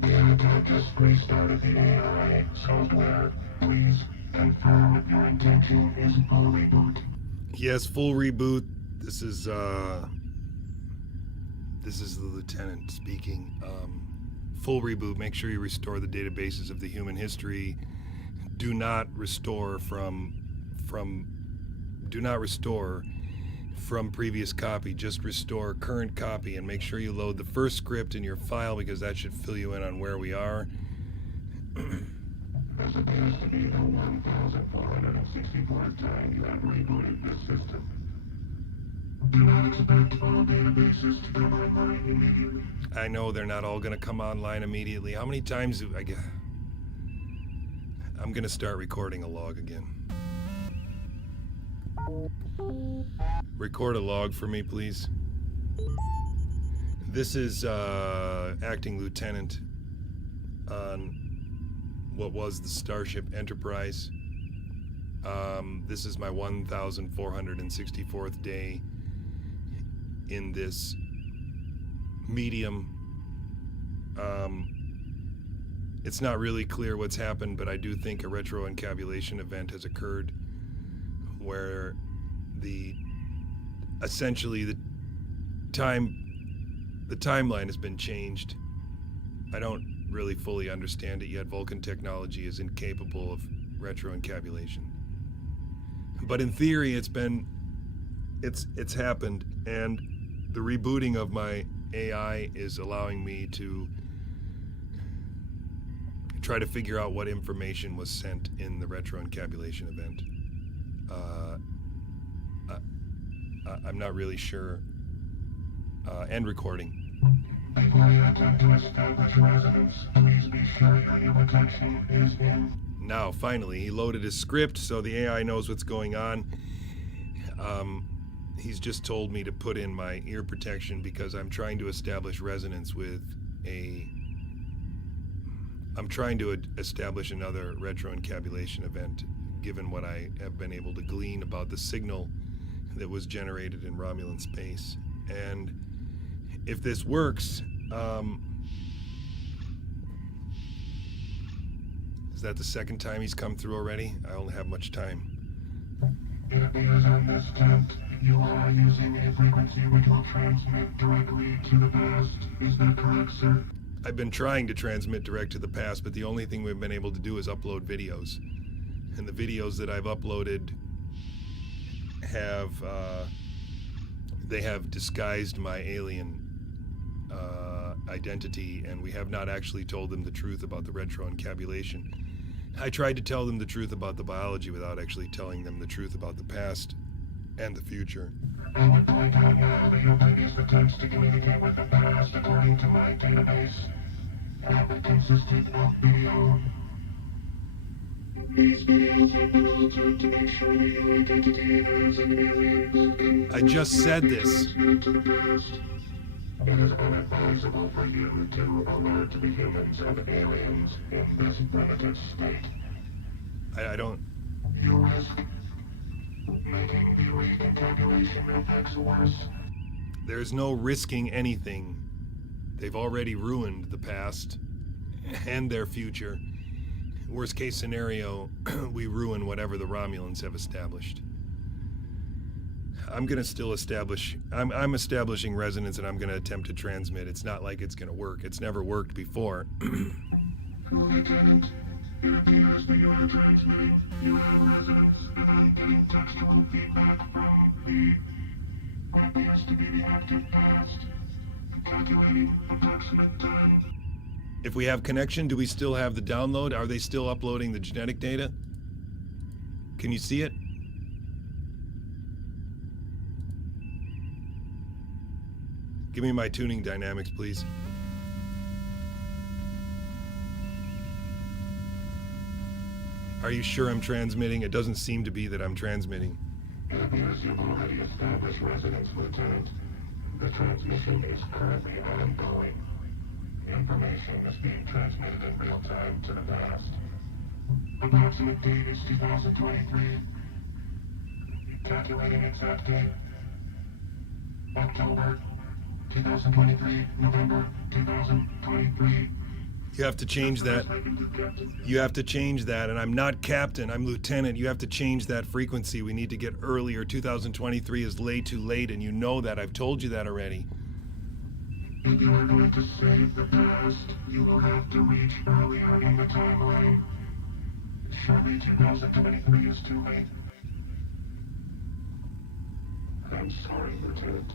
The attack has restarted the AI software. Please confirm your intention is full reboot. Yes, full reboot. This is the lieutenant speaking. Full reboot. Make sure you restore the databases of the human history. Do not restore from previous copy. Just restore current copy, and make sure you load the first script in your file, because that should fill you in on where we are. This appears to be the 1,464th time you have rebooted this system. Do not expect all databases to come online immediately. I know they're not all going to come online immediately. How many times do I get? I'm going to start recording a log again. Record a log for me, please. This is acting lieutenant on what was the Starship Enterprise. This is my 1,464th day in this medium. It's not really clear what's happened, but I do think a retroencabulation event has occurred where essentially the timeline has been changed. I don't really fully understand it yet. Vulcan technology is incapable of retroencabulation. But in theory, it's happened, and the rebooting of my AI is allowing me to try to figure out what information was sent in the retroencabulation event. I'm not really sure. End recording. Before you attempt to establish residence, please be sure your attention is in. Now, finally, he loaded his script, so the AI knows what's going on. He's just told me to put in my ear protection because I'm trying to establish resonance with I'm trying to establish another retroencabulation event, given what I have been able to glean about the signal that was generated in Romulan space. And if this works, is that the second time he's come through already? I only have much time. It appears on this attempt you are using a frequency which will transmit directly to the past. Is that correct, sir? I've been trying to transmit direct to the past, but the only thing we've been able to do is upload videos. And the videos that I've uploaded they have disguised my alien identity, and we have not actually told them the truth about the retroencabulation. I tried to tell them the truth about the biology without actually telling them the truth about the past and the future. I would point out now that your previous attempts to communicate with the past, according to my database, have consisted of video. These videos have been altered to make sure that your identity has an aliens. I just said this. It is unadvisable for you to alert the humans of aliens in this primitive state. I don't... You risk making the reconfiguration effects worse. There's no risking anything. They've already ruined the past and their future. Worst case scenario, we ruin whatever the Romulans have established. I'm gonna still establish, I'm establishing resonance, and I'm gonna attempt to transmit. It's not like it's gonna work. It's never worked before. Lieutenant, it appears that you are transmitting. You have resonance, and I'm getting textual feedback from what appears to be the active past. Calculating approximate time. If we have connection, do we still have the download? Are they still uploading the genetic data? Can you see it? Give me my tuning dynamics, please. Are you sure I'm transmitting? It doesn't seem to be that I'm transmitting. It appears you've already established resonance, Lieutenant. The transmission is currently ongoing. Information is being transmitted in real time to the past. Approximate date is 2023. Calculating exact date. October 2023, November 2023. You have to change that. You have to change that. And I'm not captain, I'm lieutenant. You have to change that frequency. We need to get earlier. 2023 is too late, and you know that. I've told you that already. If you are going to save the past, you will have to reach earlier in the timeline. Surely 2023 is too late. I'm sorry, Lieutenant.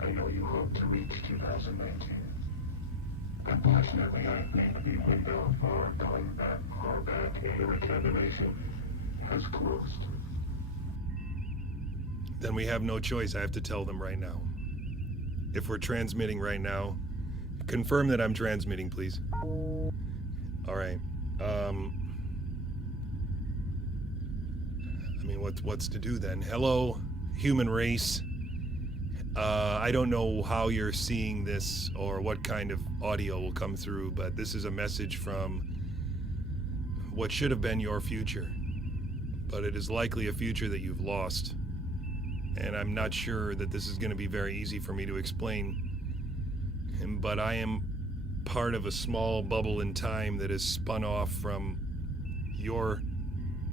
I know you hope to reach 2019. Unfortunately, I think the window for going back far back in the combination has closed. Then we have no choice. I have to tell them right now. If we're transmitting right now, confirm that I'm transmitting, please. All right. I mean, what's to do then? Hello, human race. I don't know how you're seeing this or what kind of audio will come through, but this is a message from what should have been your future. But it is likely a future that you've lost. And I'm not sure that this is going to be very easy for me to explain. But I am part of a small bubble in time that has spun off from your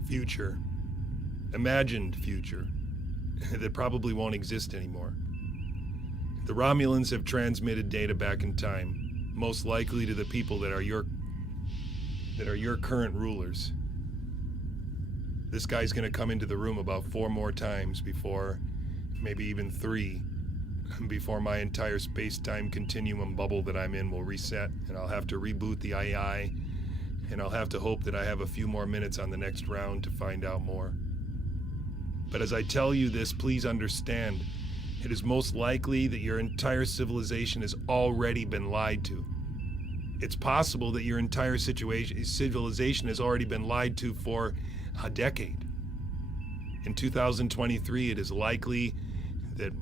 future, imagined future, that probably won't exist anymore. The Romulans have transmitted data back in time, most likely to the people that are your current rulers. This guy's going to come into the room about 4 more times before, maybe even 3, before my entire space-time continuum bubble that I'm in will reset, and I'll have to reboot the AI, and I'll have to hope that I have a few more minutes on the next round to find out more. But as I tell you this, please understand, it is most likely that your entire civilization has already been lied to. It's possible that your entire civilization has already been lied to for a decade. In 2023, it is likely that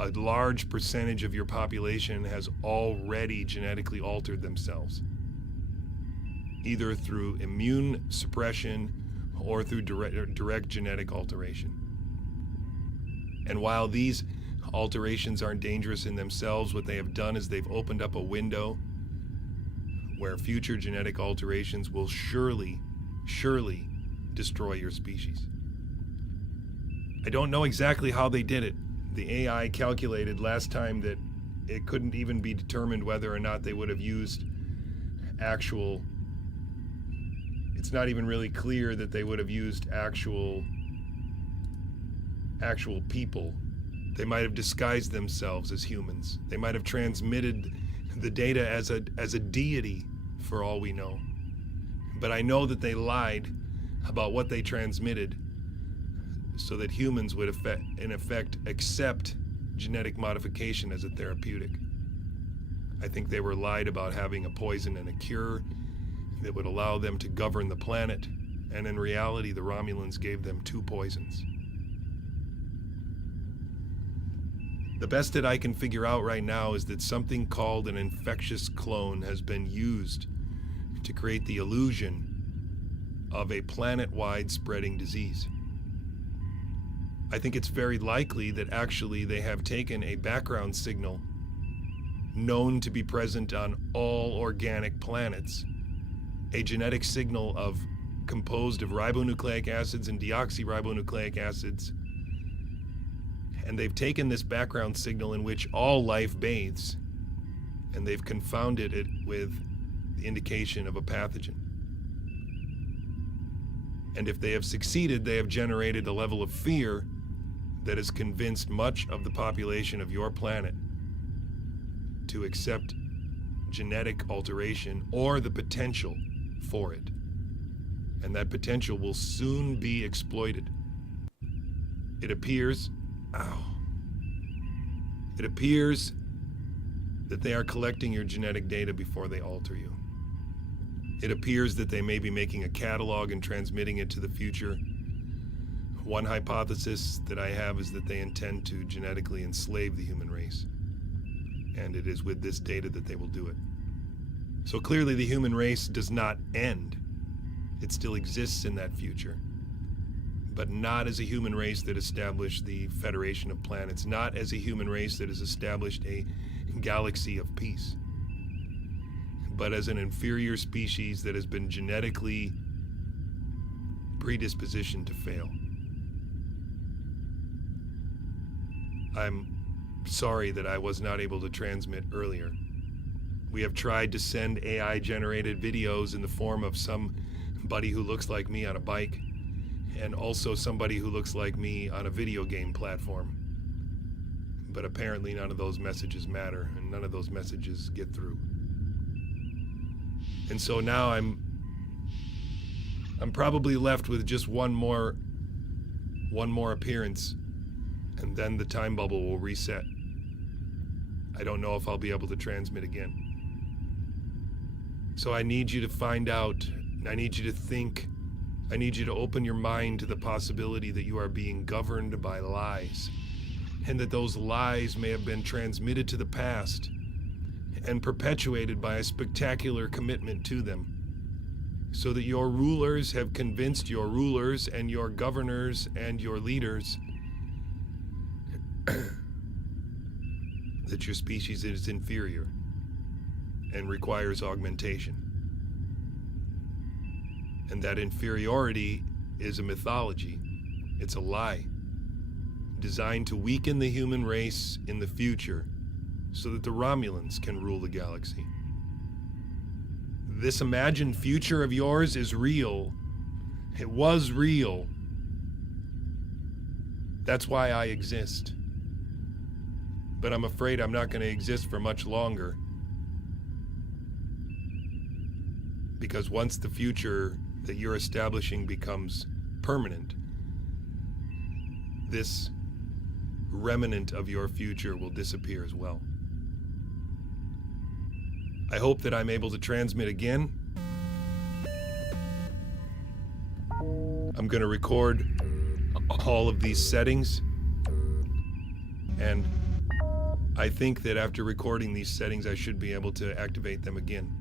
a large percentage of your population has already genetically altered themselves, either through immune suppression or through direct genetic alteration. And while these alterations aren't dangerous in themselves, what they have done is they've opened up a window where future genetic alterations will surely destroy your species. I don't know exactly how they did it. The AI calculated last time that it couldn't even be determined whether or not they would have used actual... It's not even really clear that they would have used actual people. They might have disguised themselves as humans. They might have transmitted the data as a deity, for all we know. But I know that they lied about what they transmitted so that humans would, in effect, accept genetic modification as a therapeutic. I think they were lied about having a poison and a cure that would allow them to govern the planet, and in reality, the Romulans gave them 2 poisons. The best that I can figure out right now is that something called an infectious clone has been used to create the illusion of a planet-wide spreading disease. I think it's very likely that actually they have taken a background signal known to be present on all organic planets, a genetic signal composed of ribonucleic acids and deoxyribonucleic acids, and they've taken this background signal in which all life bathes, and they've confounded it with the indication of a pathogen. And if they have succeeded, they have generated a level of fear that has convinced much of the population of your planet to accept genetic alteration or the potential for it. And that potential will soon be exploited. It appears that they are collecting your genetic data before they alter you. It appears that they may be making a catalog and transmitting it to the future. One hypothesis that I have is that they intend to genetically enslave the human race. And it is with this data that they will do it. So clearly the human race does not end. It still exists in that future. But not as a human race that established the Federation of Planets, not as a human race that has established a galaxy of peace. but as an inferior species that has been genetically predispositioned to fail. I'm sorry that I was not able to transmit earlier. We have tried to send AI-generated videos in the form of somebody who looks like me on a bike, and also somebody who looks like me on a video game platform. But apparently none of those messages matter, and none of those messages get through. And so now I'm probably left with just one more appearance, and then the time bubble will reset. I don't know if I'll be able to transmit again. So I need you to find out, I need you to think, I need you to open your mind to the possibility that you are being governed by lies, and that those lies may have been transmitted to the past and perpetuated by a spectacular commitment to them, so that your rulers have convinced your rulers and your governors and your leaders that your species is inferior and requires augmentation. And that inferiority is a mythology. It's a lie designed to weaken the human race in the future so that the Romulans can rule the galaxy. This imagined future of yours is real. It was real. That's why I exist. But I'm afraid I'm not going to exist for much longer. Because once the future that you're establishing becomes permanent, this remnant of your future will disappear as well. I hope that I'm able to transmit again. I'm going to record all of these settings, and I think that after recording these settings, I should be able to activate them again.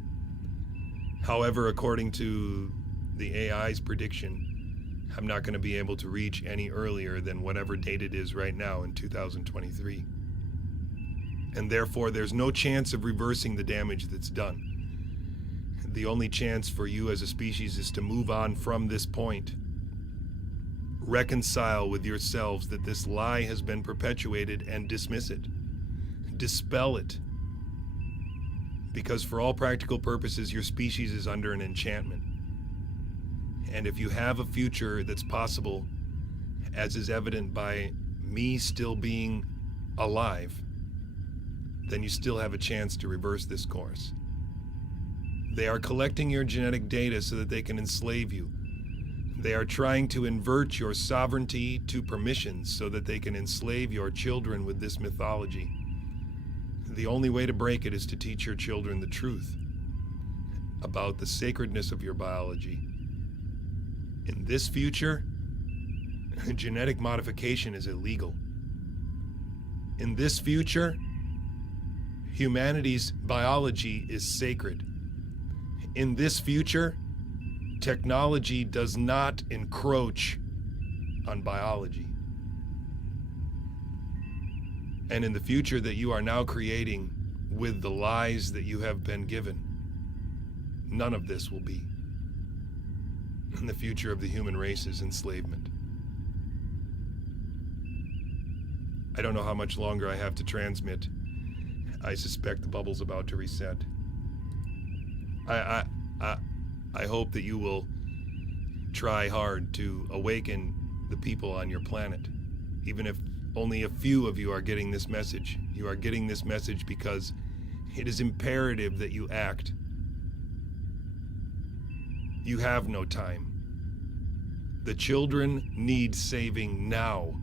However, according to the AI's prediction, I'm not going to be able to reach any earlier than whatever date it is right now in 2023. And therefore, there's no chance of reversing the damage that's done. The only chance for you as a species is to move on from this point. Reconcile with yourselves that this lie has been perpetuated and dismiss it. Dispel it. Because for all practical purposes, your species is under an enchantment. And if you have a future that's possible, as is evident by me still being alive, then you still have a chance to reverse this course. They are collecting your genetic data so that they can enslave you. They are trying to invert your sovereignty to permissions so that they can enslave your children with this mythology. The only way to break it is to teach your children the truth about the sacredness of your biology. In this future, genetic modification is illegal. In this future, humanity's biology is sacred. In this future, technology does not encroach on biology. And in the future that you are now creating with the lies that you have been given, none of this will be. And the future of the human race is enslavement. I don't know how much longer I have to transmit. I suspect the bubble's about to reset. I hope that you will try hard to awaken the people on your planet. Even if only a few of you are getting this message. You are getting this message because it is imperative that you act. You have no time. The children need saving now,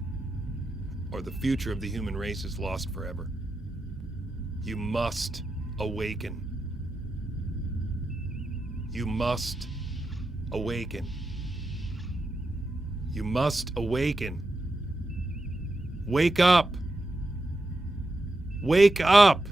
or the future of the human race is lost forever. You must awaken. You must awaken. You must awaken. Wake up. Wake up.